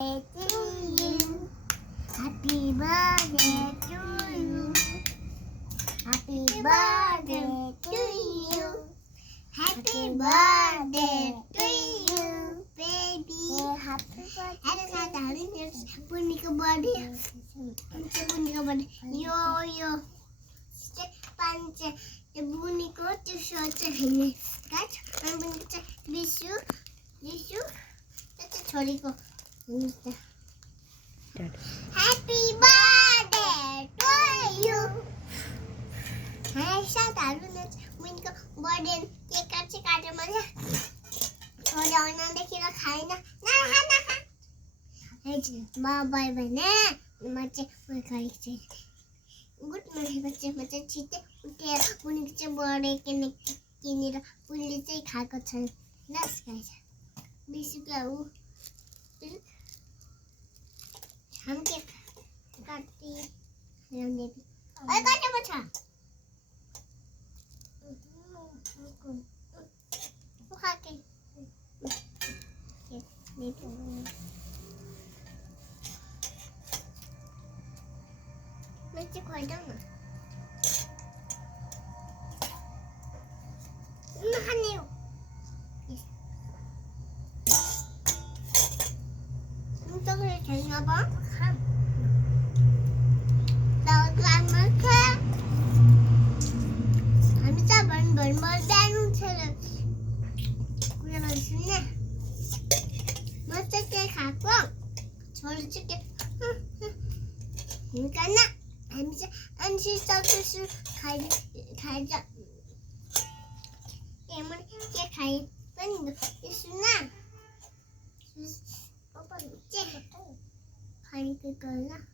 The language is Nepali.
you. Happy birthday to you. Happy birthday to you. Happy birthday to you, baby. Happy birthday. Ada kata hari ni bunyi ke birthday. Panca bunyi ke birthday. Yo. Panca bunyi ke tu shorter ini. Kan? Bunyi ke bisu. Tata छोरी को. Happy birthday to you. ऐसा डालू ना मुझको बर्थडे केक काटे मजा छोड़े और ना देखिएगा खाए ना बाय ना मचे मैं खाई से गुड मॉर्निंग बच्चे छीटे उठे उनके बर्थडे के निरा पुलिस से खा कर चल नस गाइस बिस्कुट लाओ हम केक काटती हम ने भी और काटे बच्चा Okay. Yes, maybe. Let's go down. Honey. Yes. Chúng tôi thấy nó bó không? Đầu làm mới thế. Anh ta vẫn mới đang chơi 맛있네. 맛있게 갖고 저를 찍게. 그러니까는 안시 서비스 가자. 때문에 이게 가입은 있으나 오빠 있지? 가입 그거나.